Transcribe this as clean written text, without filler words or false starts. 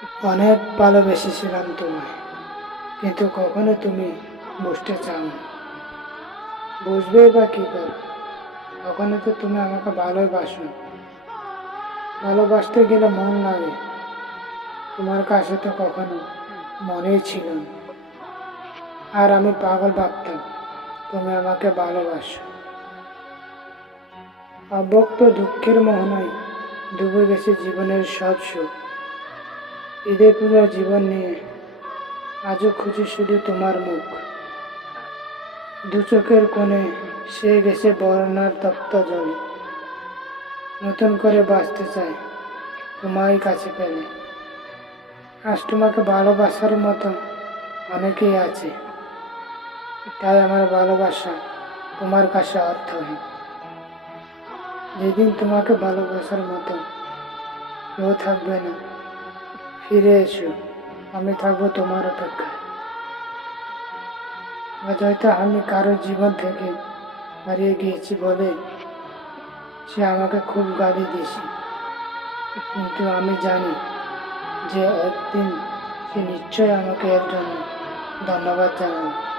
অনেক ভালোবেসেছিলাম তোমায়, কিন্তু কখনো তুমি বুঝতে চাও না। বুঝবেই বা কি করে? কখনো তো তুমি আমাকে ভালোবাসো। ভালোবাসতে গেলে মন লাগে, তোমার কাছে তো কখনো মনেই ছিল না। আর আমি পাগল ভাবতাম তুমি আমাকে ভালোবাসো। অব্যক্ত দুঃখের মোহনায় ডুবে গেছে জীবনের সব সুখ। ঈদে পুরো জীবন নিয়ে আজও খুঁজি শুধু তোমার মুখ। দু চোখের কোণে সে গেছে বর্ণার তপ্ত জলে। নতুন করে বাঁচতে চাই তোমায় কাছে পেলে। আজ তোমাকে ভালোবাসার মতো অনেকেই আছে, তাই আমার ভালোবাসা তোমার কাছে অর্থহীন। যেদিন তোমাকে ভালোবাসার মতো কেউ থাকবে না, ফিরে এসো, আমি থাকবো তোমার অপেক্ষায়। আজ হয়তো আমি কারো জীবন থেকে হারিয়ে গিয়েছি বলে সে আমাকে খুব গালি দিয়েছে, কিন্তু আমি জানি যে একদিন সে নিশ্চয়ই আমাকে এর জন্য ধন্যবাদ জানাবে।